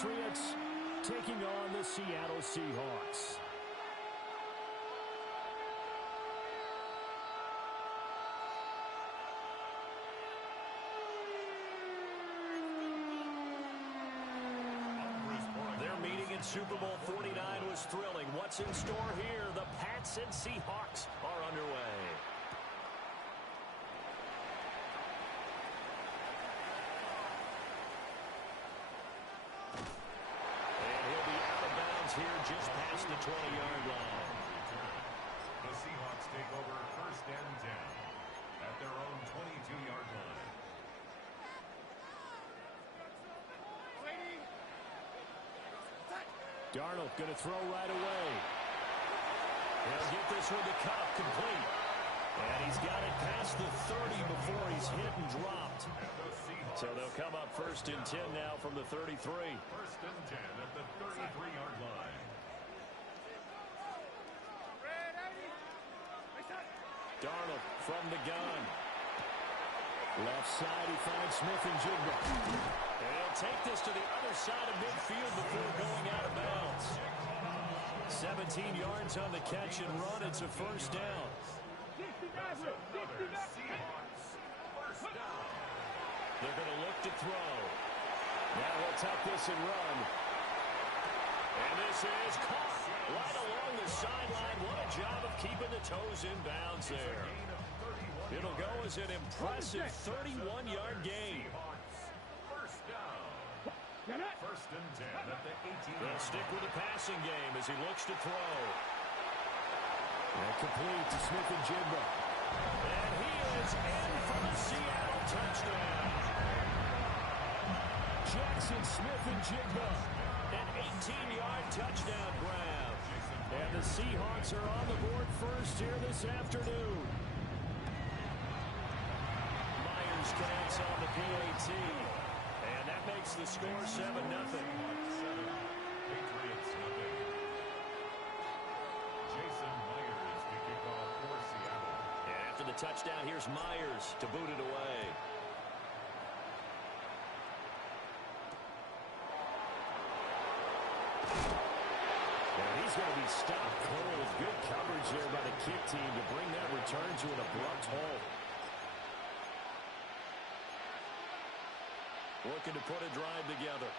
Patriots taking on the Seattle Seahawks. Their meeting in Super Bowl 49 was thrilling. What's in store here? The Pats and Seahawks are underway. Here just past the 20-yard line. The Seahawks take over 1st and 10 at their own 22-yard line. Darnold going to throw right away. He'll get this one to Cup, complete. And he's got it past the 30 before he's hit and dropped. So they'll come up 1st and 10 now from the 33. 1st and 10 at the 33-yard line. Darnold from the gun. Left side, he finds Smith and Jigba. And he'll take this to the other side of midfield before going out of bounds. 17 yards on the catch and run. It's a 1st down. They're going to look to throw. Now he'll tuck this and run. And this is caught right along the sideline. What a job of keeping the toes in bounds there. It'll go as an impressive 31-yard gain. 1st down. 1st and 10 at the 18. They'll stick with the passing game as he looks to throw. And complete to Smith and Jigba. And he is in for the Seattle touchdown. Jackson Smith and Jigba. An 18-yard touchdown grab. And the Seahawks are on the board first here this afternoon. Myers connects on the PAT. And that makes the score 7-0. Patriots nothing. Jason Myers to kick off for Seattle. And after the touchdown, here's Myers to boot it away. And he's going to be stopped cold. Good coverage there by the kick team to bring that return to an abrupt halt. Looking to put a drive together.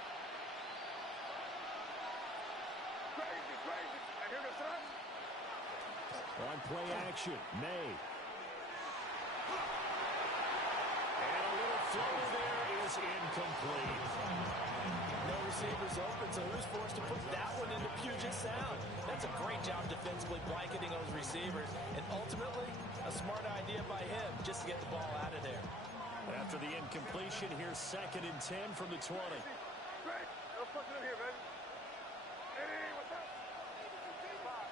Crazy, crazy. I hear the sun. On play action, May. And a little throw there is incomplete. No receivers open, so who's forced to put that one into Puget Sound? That's a great job defensively blanketing those receivers. And ultimately, a smart idea by him just to get the ball out of there. After the incompletion, here's 2nd and 10 from the 20. Great. Let's push it in here, baby. Hey, what's up? Five.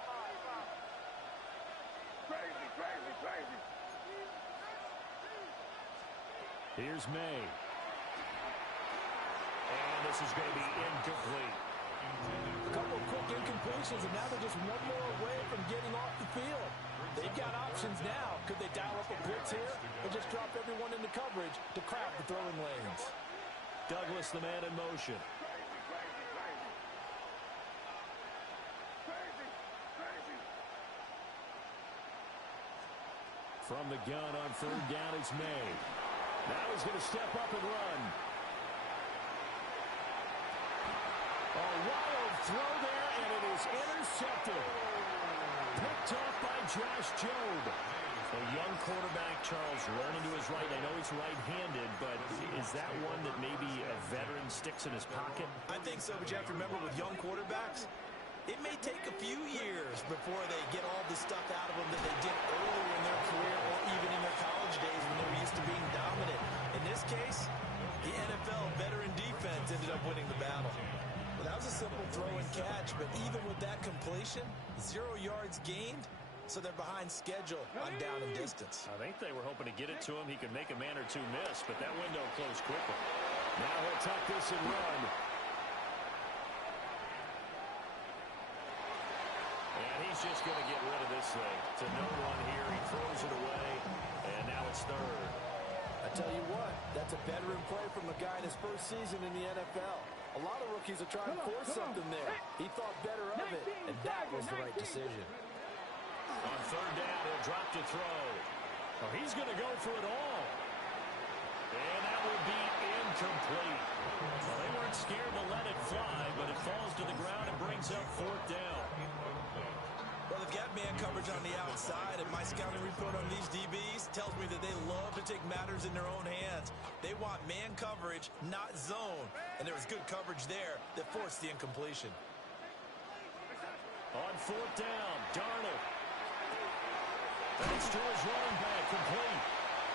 Crazy, crazy, crazy. Here's May. And this is going to be incomplete. A couple of quick incompletions, and now they're just one more away from getting off the field. They've got options now. Could they dial up a blitz here or just drop everyone into coverage to crowd the throwing lanes? Douglas, the man in motion. Crazy. From the gun on 3rd down, it's May. Now he's going to step up and run. A wild throw there, and it is intercepted. Picked off by Josh Jobe. A young quarterback, Charles, learning to his right. I know he's right-handed, but is that one that maybe a veteran sticks in his pocket? I think so, but you have to remember with young quarterbacks, it may take a few years before they get all the stuff out of them that they did earlier in their career or even in their college days when they were used to being dominant. In this case, the NFL veteran defense ended up winning the battle. Well, that was a simple throw and catch, but even with that completion, 0 yards gained, so they're behind schedule on down and distance. I think they were hoping to get it to him. He could make a man or two miss, but that window closed quickly. Now he'll tuck this and run. And he's just going to get rid of this thing. To no one here, he throws it away, and now it's 3rd. I tell you what, that's a veteran play from a guy in his first season in the NFL. A A lot of rookies are trying to force something there. He thought better of it, and that was the right decision. On third down, he'll drop to throw. Oh, he's going to go for it all. And that will be incomplete. Well, they weren't scared to let it fly, but it falls to the ground and brings up fourth down. Well, they've got man coverage on the outside, and my scouting report on these DBs tells me that they love to take matters in their own hands. They want man coverage, not zone. And there was good coverage there that forced the incompletion. On fourth down, Darnold. That's to his running back, complete.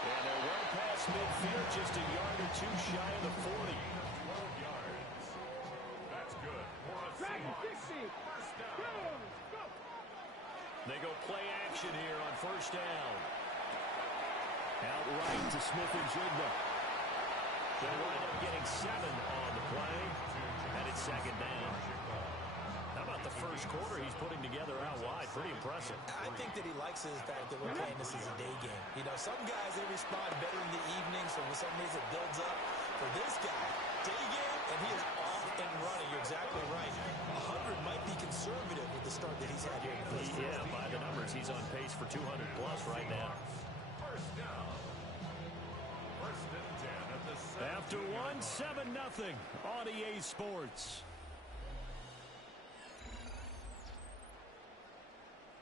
And they're well past midfield, just a yard or two shy of the 40. 12 yards. That's good for a Seahawks first down. They go play action here on first down. Out right to Smith and Jigba. They'll wind up getting 7 on the play. And it's second down. How about the first quarter he's putting together out wide? Pretty impressive. I think that he likes the fact that we're playing this as a day game. You know, some guys, they respond better in the evening, so for some reason it builds up. For this guy, day game, and he is off and running. You're exactly right. 100 might be conservative with the start that he's had here in the first quarter. Yeah, by the numbers, he's on pace for 200-plus right now. First down. First and 10 at the 7. After 7-0 on EA Sports.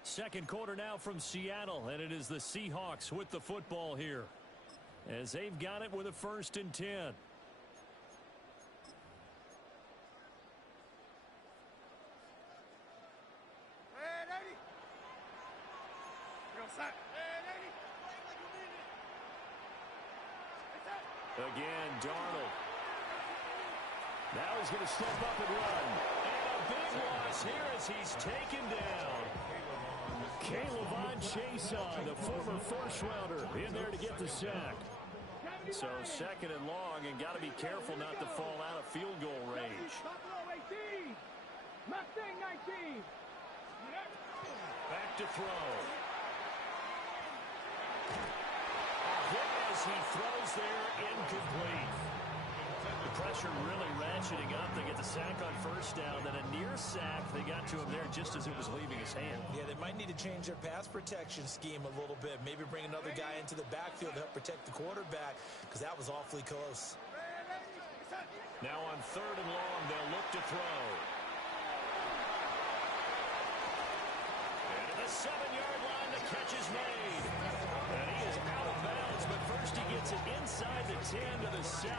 Second quarter now from Seattle, and it is the Seahawks with the football here, as they've got it with a 1st and 10. Again, Darnold. Now he's going to step up and run. And a big loss here as he's taken down. K'Lavon Chason, the former first-rounder, in there to get the sack. So second and long, and got to be careful not to fall out of field goal range. Back to throw. A hit as he throws there, incomplete. The pressure really ratcheting up. They get the sack on first down, then a near sack. They got to him there just as it was leaving his hand. Yeah, they might need to change their pass protection scheme a little bit. Maybe bring another guy into the backfield to help protect the quarterback, because that was awfully close. Now on third and long, they'll look to throw. And at the 7-yard line, the catch is made. And he is out of bounds, but first he gets it inside the 10 to the 7.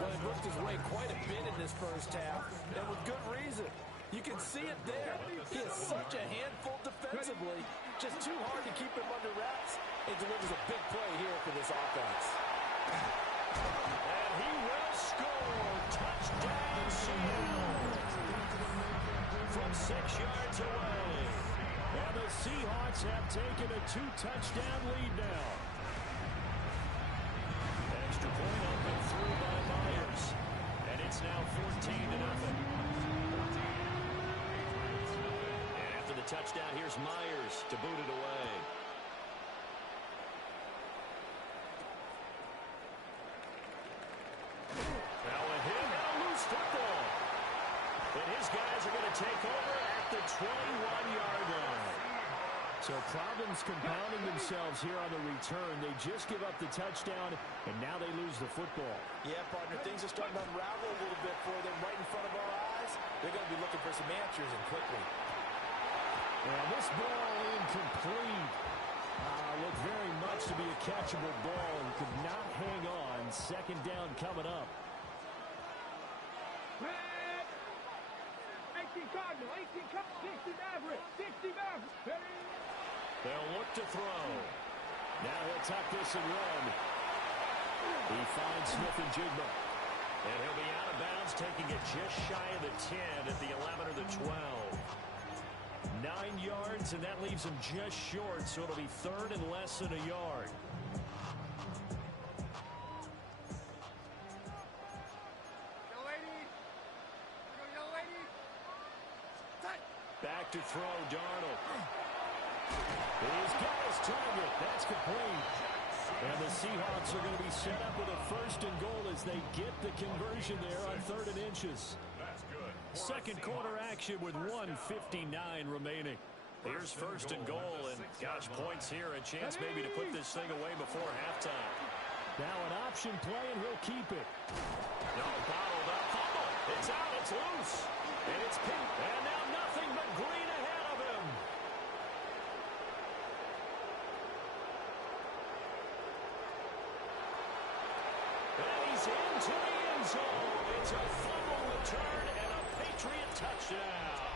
Well, it worked his way quite a bit in this first half, and with good reason. You can see it there. He is such a handful defensively. Just too hard to keep him under wraps. He delivers a big play here for this offense. And he will score. Touchdown, Seattle. From 6 yards away. And the Seahawks have taken a 2-touchdown lead now. Extra point up and through by Myers. And it's now 14-0. And after the touchdown, here's Myers to boot it away. Now with him, now loose football. And his guys are going to take over at the 21-yard line. So problems compounding themselves here on the return. They just give up the touchdown, and now they lose the football. Yeah, partner, things are starting to unravel a little bit for them right in front of our eyes. They're going to be looking for some answers, and quickly. And this ball incomplete. Looked very much to be a catchable ball and could not hang on. Second down coming up. 18 Cardinal, 18 Cardinal, 60 Maverick, 60 Maverick. They'll look to throw. Now he'll tuck this and run. He finds Smith and Jigba. And he'll be out of bounds, taking it just shy of the 10 at the 11 or the 12. 9 yards, and that leaves him just short, so it'll be third and less than a yard. Back to throw, Darnold. He's got his target. That's complete. And the Seahawks are going to be set up with a 1st and goal as they get the conversion there on 3rd and inches. That's good. Second quarter action with 1:59 remaining. Here's 1st and goal, and gosh, points here, a chance maybe to put this thing away before halftime. Now an option play, and he'll keep it. No, bottled up, fumble. It's out, it's loose. And it's picked, and now nothing but green ahead of him. And he's into the end zone. It's a fumble return and a Patriot touchdown.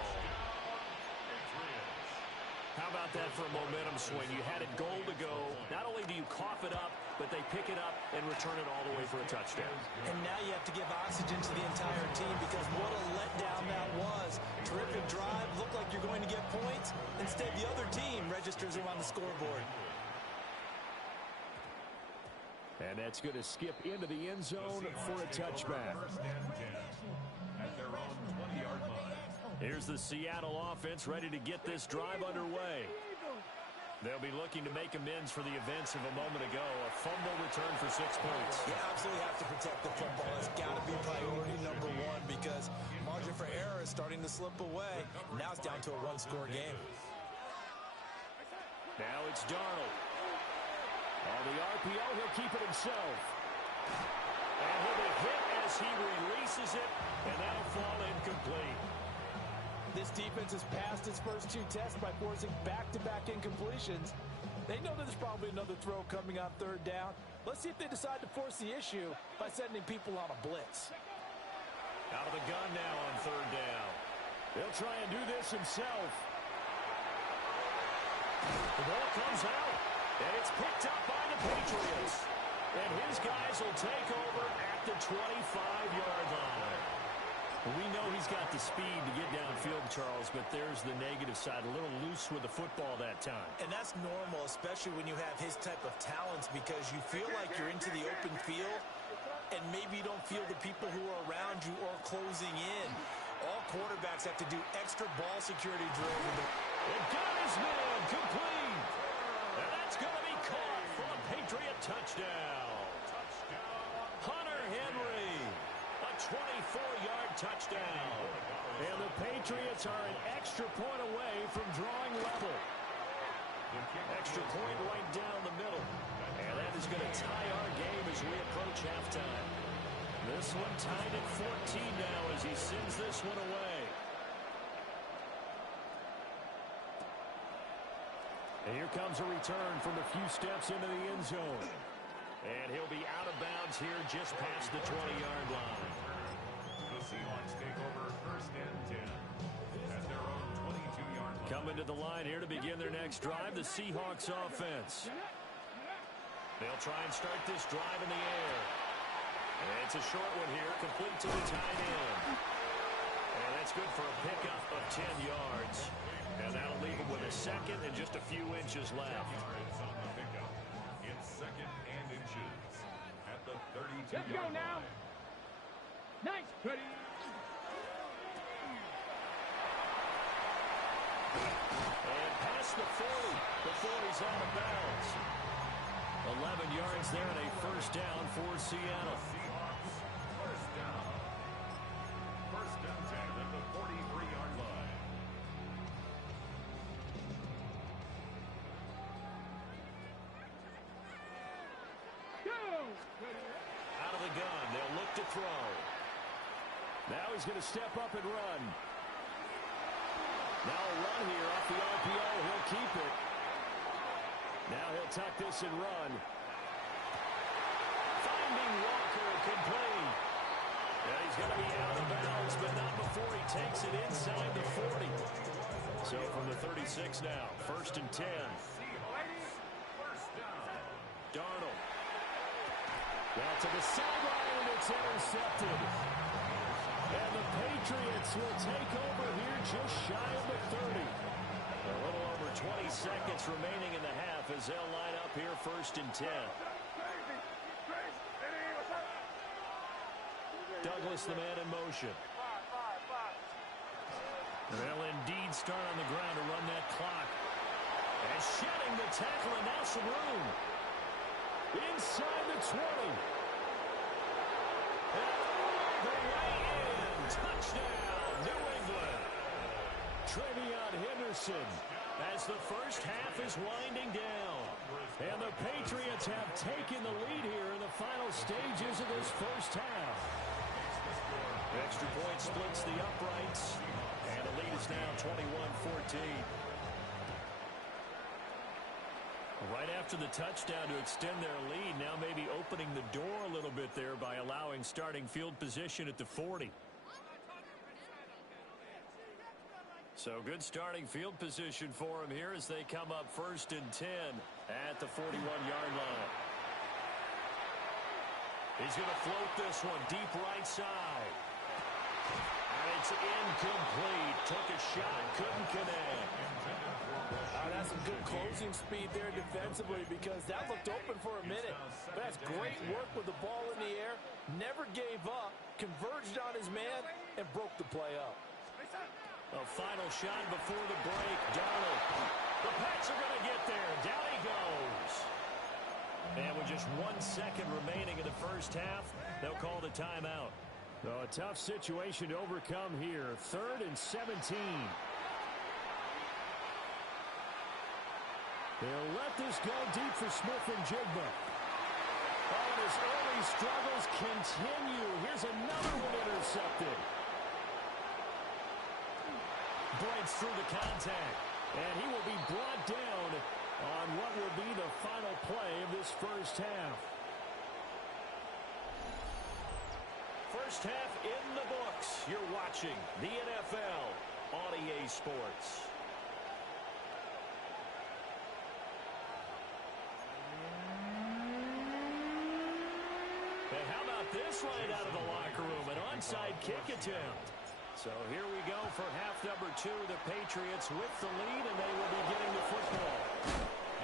How about that for a momentum swing? You had it goal to go. Not only do you cough it up, but they pick it up and return it all the way for a touchdown. And now you have to give oxygen to the entire team because what a letdown that was. Terrific drive. Looked like you're going to get points. Instead, the other team registers them on the scoreboard. And that's going to skip into the end zone for a touchback. 1st and 10 at their own 20-yard line. Here's the Seattle offense ready to get this drive underway. They'll be looking to make amends for the events of a moment ago. A fumble return for 6 points. You absolutely have to protect the football. It's got to be priority number 1 because margin for error is starting to slip away. Now it's down to a 1-score game. Now it's Darnold. On the RPO, he'll keep it himself. And he'll be hit as he releases it, and that'll fall incomplete. This defense has passed its first 2 tests by forcing back-to-back incompletions. They know that there's probably another throw coming on 3rd down. Let's see if they decide to force the issue by sending people on a blitz. Out of the gun now on 3rd down. He'll try and do this himself. The ball comes out, and it's picked up by the Patriots. And his guys will take over at the 25-yard line. We know he's got the speed to get downfield, Charles, but there's the negative side. A little loose with the football that time. And that's normal, especially when you have his type of talents, because you feel like you're into the open field, and maybe you don't feel the people who are around you or closing in. All quarterbacks have to do extra ball security drills. And got his man complete. And that's going to be caught for a Patriot touchdown. Hunter Henry. 24-yard touchdown. And the Patriots are an extra point away from drawing level. Extra point right down the middle. And that is going to tie our game as we approach halftime. This one tied at 14 now as he sends this one away. And here comes a return from a few steps into the end zone. And he'll be out of bounds here just past the 20-yard line. The Seahawks take over 1st and 10 at their own 22-yard line. Coming to the line here to begin their next drive, the Seahawks offense. They'll try and start this drive in the air. And it's a short one here, complete to the tight end. And that's good for a pickup of 10 yards. And that'll leave him with a 2nd and just a few inches left. Yards on the pickup. It's 2nd and inches at the 32-yard line. Nice. Ready. And past the 40 before he's out of bounds. 11 yards there and a 1st down for Seattle. Seahawks, 1st down. 1st and 10 at the 43-yard line. Out of the gun, they'll look to throw. Now he's going to step up and run. Now a run here off the RPO. He'll keep it. Now he'll tuck this and run. Finding Walker complete. And he's going to be out of bounds, but not before he takes it inside the 40. So from the 36 now, 1st and 10. Seahawks, 1st down. Darnold. Out to the sideline, and it's intercepted. And the Patriots will take over here just shy of the 30. A little over 20 seconds remaining in the half as they'll line up here 1st and 10. Douglas, the man in motion. They'll indeed start on the ground to run that clock. And shedding the tackle, and now some room. inside the 20. And all the way in. Touchdown, New England. Trevion Henderson as the first half is winding down. And the Patriots have taken the lead here in the final stages of this first half. Extra point splits the uprights. And the lead is now 21-14. Right after the touchdown to extend their lead, now maybe opening the door a little bit there by allowing starting field position at the 40. So good starting field position for him here as they come up 1st and 10 at the 41-yard line. He's going to float this one deep right side. And it's incomplete. Took a shot, couldn't connect. That's some good closing speed there defensively because that looked open for a minute. But that's great work with the ball in the air. Never gave up, converged on his man, and broke the play up. A final shot before the break. Darnold. The Pats are going to get there. Down he goes. And with just 1 second remaining in the first half, they'll call the timeout. Oh, a tough situation to overcome here. 3rd and 17. They'll let this go deep for Smith and Jigba. Oh, and his early struggles continue. Here's another one intercepted. Breaks through the contact. And he will be brought down on what will be the final play of this first half. First half in the books. You're watching the NFL on EA Sports. And how about this right out of the locker room? An onside kick attempt. So here we go for half number 2. The Patriots with the lead, and they will be getting the football.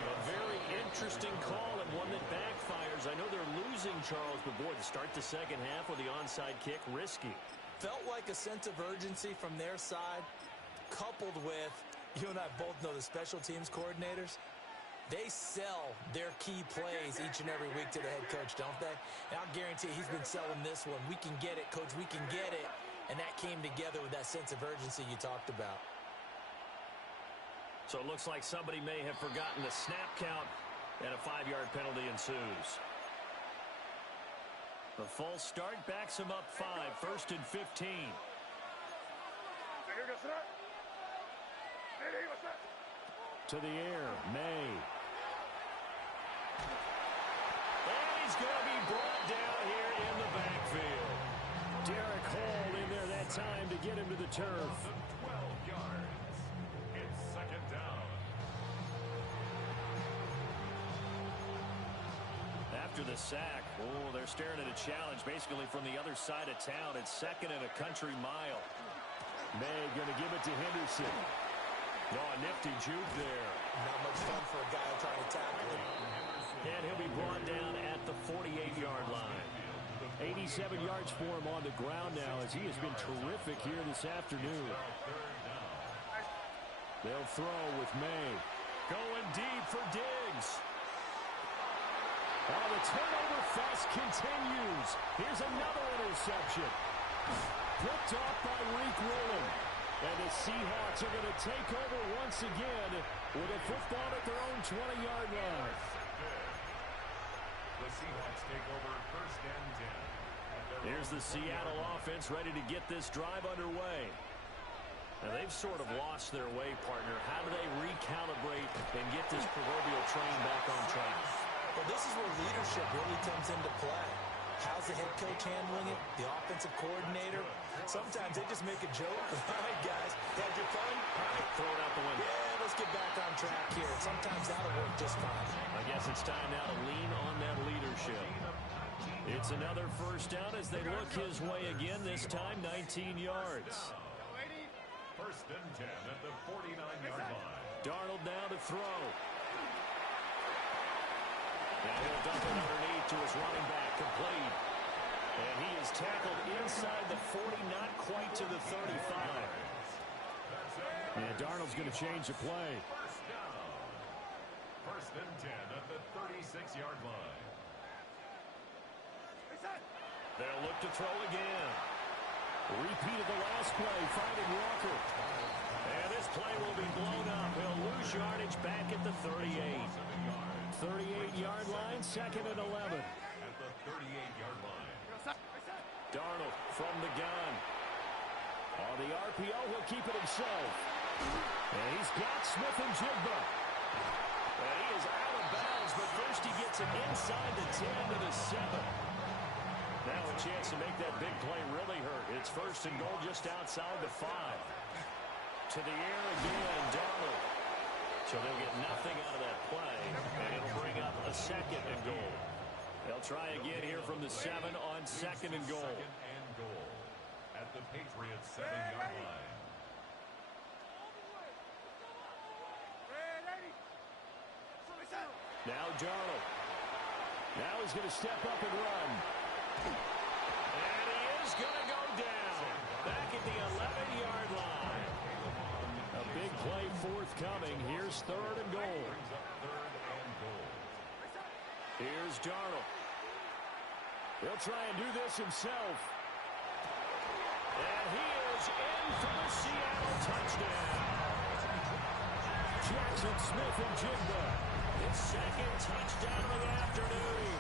A very interesting call and one that backfires. I know they're losing, Charles, but boy, to start the second half with the onside kick, risky. Felt like a sense of urgency from their side, coupled with, you and I both know the special teams coordinators. They sell their key plays each and every week to the head coach, don't they? And I'll guarantee he's been selling this one. We can get it, coach, we can get it. And that came together with that sense of urgency you talked about. So it looks like somebody may have forgotten the snap count, and a 5-yard penalty ensues. The false start backs him up 5, 1st and 15. To the air, May. And he's going to be brought down here in the backfield. Derek Hall in there that time to get him to the turf. 12 yards. It's 2nd down. After the sack, they're staring at a challenge basically from the other side of town. It's 2nd and a country mile. May going to give it to Henderson. Oh, a nifty juke there. Not much fun for a guy trying to tackle him. And he'll be brought down at the 48-yard line. 87 yards for him on the ground now as he has been terrific here this afternoon. They'll throw with May. Going deep for Diggs. Oh, the turnover fest continues. Here's another interception. Picked off by Reek Willen. And the Seahawks are going to take over once again with a football at their own 20-yard line. The Seahawks take over 1st and 10. Here's the Seattle offense ready to get this drive underway. Now, they've sort of lost their way, partner. How do they recalibrate and get this proverbial train back on track? Well, this is where leadership really comes into play. How's the head coach handling it? The offensive coordinator? Sometimes they just make a joke. All right, guys, had your fun? All right, Throw it out the window. yeah, let's get back on track here. Sometimes that'll work just fine. I guess it's time now to lean on that leadership. It's another first down as they look his way again, this time 19 yards. 1st and 10 at the 49-yard line. Darnold now to throw. Now he'll dump it underneath to his running back, complete. And he is tackled inside the 40, not quite to the 35. And Darnold's going to change the play. 1st down. 1st and 10 at the 36-yard line. They'll look to throw again. Repeat of the last play, finding Walker. And this play will be blown up. He'll lose yardage back at the 38. 38-yard line, 2nd and 11. At the 38-yard line. Darnold from the gun. On the RPO, he'll keep it himself. And he's got Smith and Jigba. And he is out of bounds, but first he gets it inside the 10 to the 7. Now a chance to make that big play really hurt. It's 1st and goal just outside the 5. To the air again, Darnold. So they'll get nothing out of that play, and it'll bring up a 2nd and goal. They'll try again here from the 7 on 2nd and goal. 2nd and goal at the Patriots' 7-yard line. Now Darnold. Now he's going to step up and run. And he is going to go down. Back at the 11-yard line. A big play forthcoming. Here's 3rd and goal. Here's Darnold. He'll try and do this himself. And he is in for the Seattle touchdown. Jackson Smith and Jigba. His 2nd touchdown of the afternoon.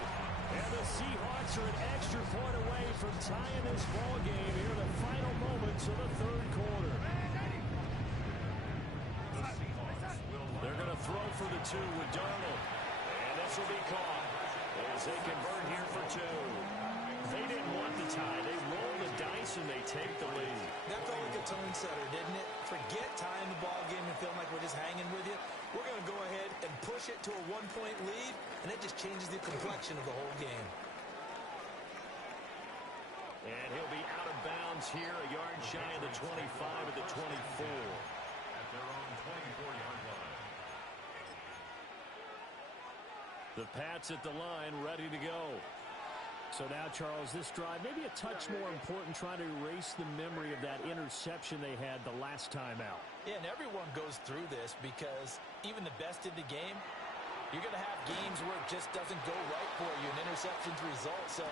And the Seahawks are an extra point away from tying this ball game here in the final moments of the 3rd quarter. They're going to throw for the 2 with Darnold. And this will be caught as they convert here for 2. They didn't want the tie. They roll the dice and they take the lead. That felt like a tone setter, didn't it? Forget tying the ball game and feeling like we're just hanging with you. We're going to go ahead and push it to a 1-point lead, and it just changes the complexion of the whole game. And he'll be out of bounds here, a yard shy of the 25 at the 24. At their own 24-yard line. The Pats at the line, ready to go. So now, Charles, this drive maybe a touch more important, trying to erase the memory of that interception they had the last time out. Yeah, and everyone goes through this because even the best in the game, you're going to have games where it just doesn't go right for you, and interceptions result. So,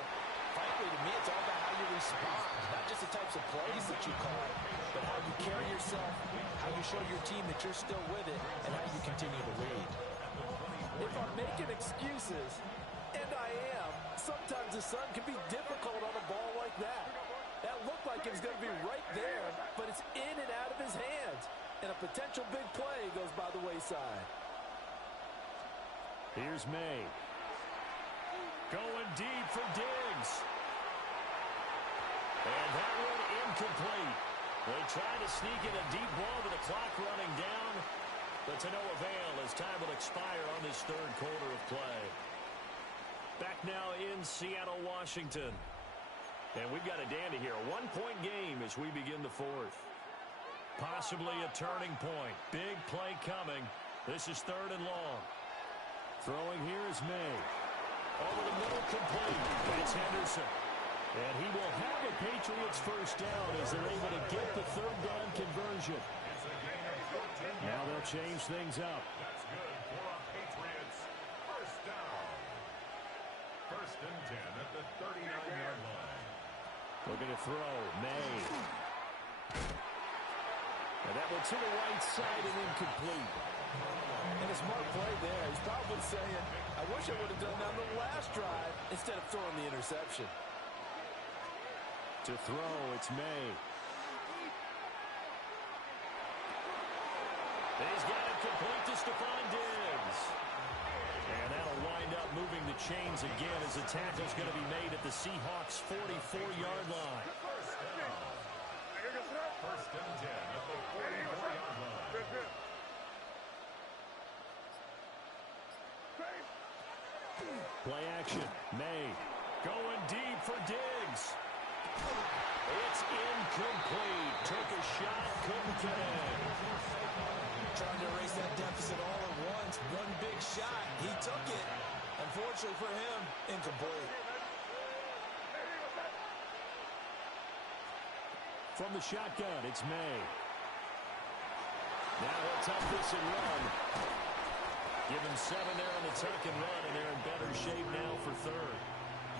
frankly, to me, it's all about how you respond, not just the types of plays that you call, but how you carry yourself, how you show your team that you're still with it, and how you continue to lead. If I'm making excuses, and I am, sometimes the sun can be difficult on a ball like that. That looked like it was going to be right there, but it's in and out of his hands. And a potential big play goes by the wayside. Here's May. Going deep for Diggs. And that one incomplete. They try to sneak in a deep ball with the clock running down, but to no avail as time will expire on this 3rd quarter of play. Back now in Seattle, Washington. And we've got a dandy here. A 1-point game as we begin the 4th. Possibly a turning point. Big play coming. This is 3rd and long. Throwing here is May. Over the middle, complete. It's Henderson. And he will have a Patriots 1st down as they're able to get the 3rd down conversion. Now they'll change things up. That's good for a Patriots 1st down. 1st and 10 at the 39-yard line. Looking to throw. May. And that one to the right side and incomplete. And a smart play there. He's probably saying, I wish I would have done that on the last drive instead of throwing the interception. To throw, it's May. He's got it complete to Stephon Diggs. And that'll wind up moving the chains again as the tackle's going to be made at the Seahawks' 44-yard line. 1st and 10 at the 44-yard line. Play action. May going deep for Diggs. It's incomplete. Took a shot, couldn't connect. Trying to erase that deficit all at once. One big shot. He took it. Unfortunately for him, incomplete. From the shotgun, it's May. Now he'll tuck this and run. Give him 7 there on the tuck and run, and they're in better shape now for 3rd.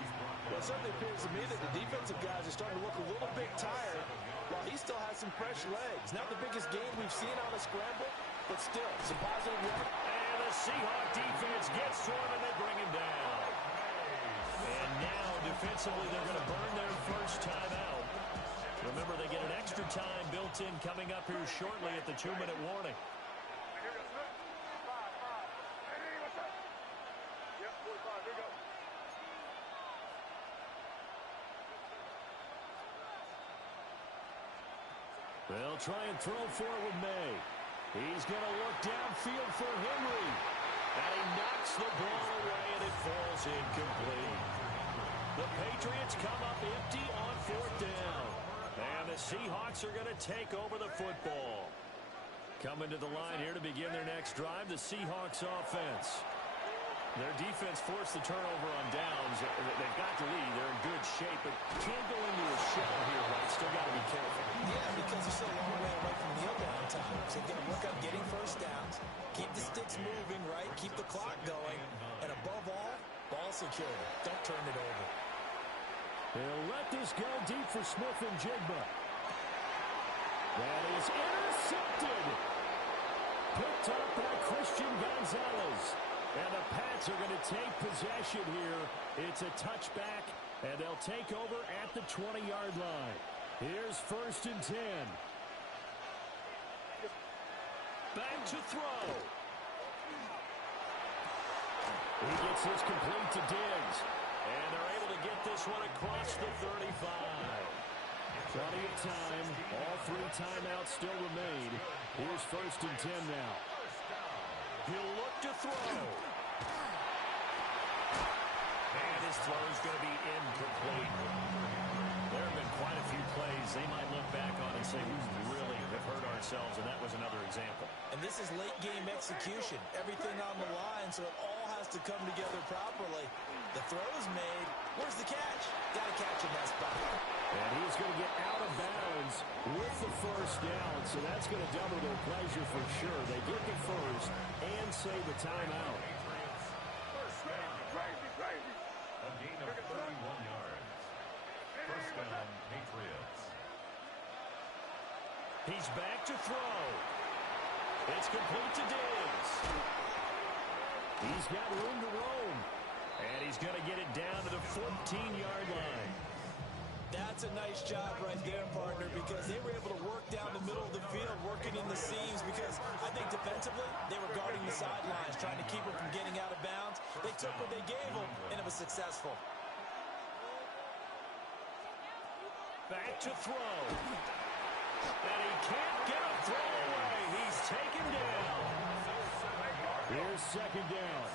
He's brought Well, it certainly appears to me that the defensive guys are starting to look a little bit tired while he still has some fresh legs. Not the biggest game we've seen on a scramble, but still, some positive work. And the Seahawk defense gets to him, and they bring him down. And now, defensively, they're going to burn their first timeout. Remember, they get an extra time built in coming up here shortly at the 2-minute warning. They'll try and throw for it with May. He's going to look downfield for Henry. And he knocks the ball away, and it falls incomplete. The Patriots come up empty on 4th down. And the Seahawks are going to take over the football. Coming to the line here to begin their next drive, the Seahawks offense. Their defense forced the turnover on downs. They've got the lead. They're in good shape, but can't go into a shell here, right? Still got to be careful. Yeah, because they're still a long way away from kneel down time. So they've got to work on getting first downs, keep the sticks moving, right? Keep the clock going. And above all, ball security. Don't turn it over. They'll let this go deep for Smith and Jigba. That is intercepted. Picked up by Christian Gonzalez. And the Pats are going to take possession here. It's a touchback, and they'll take over at the 20-yard line. Here's 1st and 10. Back to throw. He gets this complete to Diggs. And they're able to get this one across the 35. Plenty of time. All 3 timeouts still remain. Here's 1st and 10 now. He'll look to throw. And his throw is going to be incomplete. There have been quite a few plays they might look back on and say, we really have hurt ourselves, and that was another example. And this is late game execution. Everything on the line, so it all has to come together properly. The throw's made. Where's the catch? Got to catch in that spot. And he's going to get out of bounds with the 1st down, so that's going to double their pleasure for sure. They get the first and save the timeout. Crazy. A gain of 31 yards. First down, Patriots. He's back to throw. It's complete to Diggs. He's got room to roam. And he's going to get it down to the 14-yard line. That's a nice job right there, partner, because they were able to work down the middle of the field, working in the seams, because I think defensively, they were guarding the sidelines, trying to keep them from getting out of bounds. They took what they gave them, and it was successful. Back to throw. And he can't get a throw away. He's taken down. Here's 2nd down.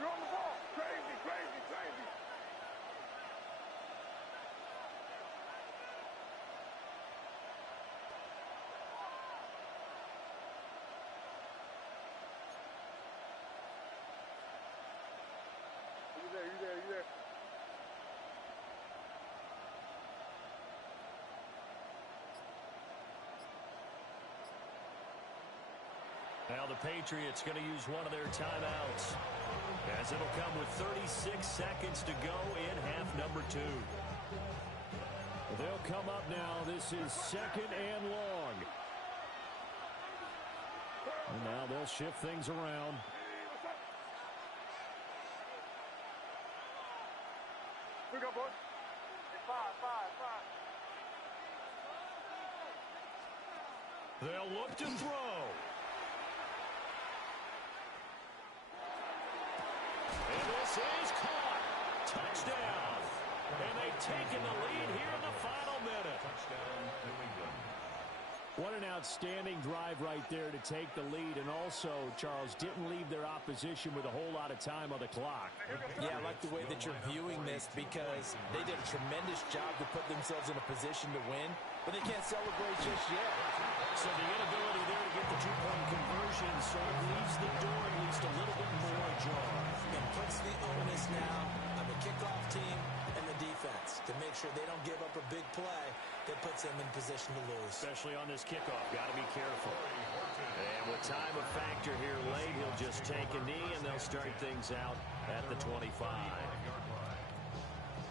You're on the ball. Crazy. You there. Now the Patriots going to use one of their timeouts, as it'll come with 36 seconds to go in half number 2. They'll come up now. This is 2nd and long. And now they'll shift things around. We go, boys. 5. They'll look to throw. And this is caught. Touchdown. And they've taken the lead here in the final minute. Touchdown, New England. What an outstanding drive right there to take the lead. And also, Charles, didn't leave their opposition with a whole lot of time on the clock. Yeah, I like the way that you're viewing this, because they did a tremendous job to put themselves in a position to win, but they can't celebrate just yet. So the inability there to get the 2-point conversion sort of leaves the door at least a little bit more ajar. And puts the onus now on the kickoff team and the defense to make sure they don't give up a big play that puts them in position to lose. Especially on this kickoff. Got to be careful. And with time a factor here late, he'll just take a knee, and they'll start things out at the 25.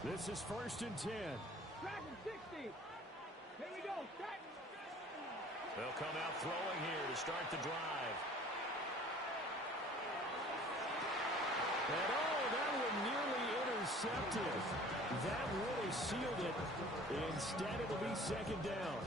This is 1st and 10. Tracking 60. Here we go. They'll come out throwing here to start the drive. And that one nearly intercepted. That would have sealed it. Instead, it'll be 2nd down.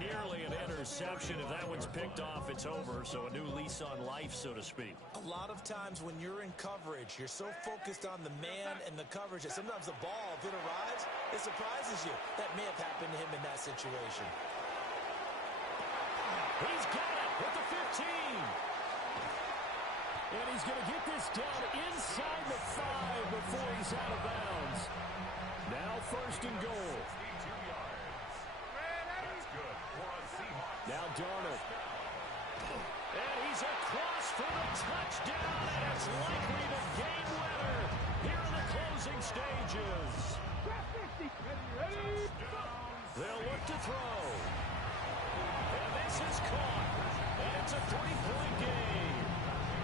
Nearly an interception. If that one's picked off, it's over. So a new lease on life, so to speak. A lot of times when you're in coverage, you're so focused on the man and the coverage that sometimes the ball, if it arrives, it surprises you. That may have happened to him in that situation. He's got it with the 15. And he's going to get this down inside the 5 before he's out of bounds. Now 1st and goal. Now Darnold. And he's across for the touchdown, and it's likely the game winner here in the closing stages. They'll look to throw. And this is caught. And it's a 3-point game.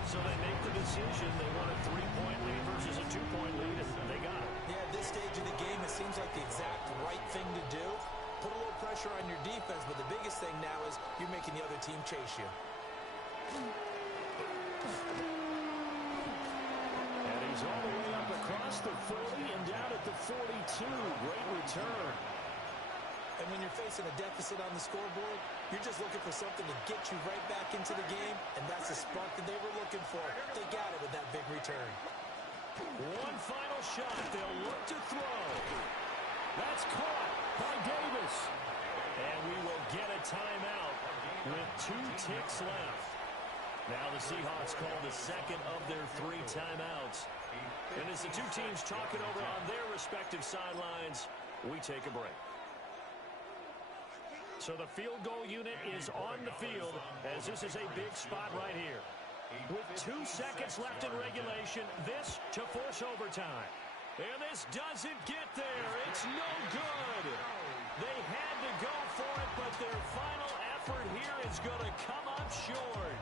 So they make the decision. They want a 3-point lead versus a 2-point lead, and they got it. Yeah, at this stage of the game, it seems like the exact right thing to do. Put a little pressure on your defense, but the biggest thing now is you're making the other team chase you. And he's all the way up across the 40 and down at the 42. Great return. And when you're facing a deficit on the scoreboard, you're just looking for something to get you right back into the game, and that's the spark that they were looking for. They got it with that big return. One final shot. They'll look to throw. That's caught by Davis. And we will get a timeout with 2 ticks left. Now the Seahawks call the second of their 3 timeouts. And as the two teams talk it over on their respective sidelines, we take a break. So the field goal unit is on the field as this is a big spot right here. With 2 seconds left in regulation, this to force overtime. And this doesn't get there. It's no good. They had to go for it, but their final effort here is going to come up short.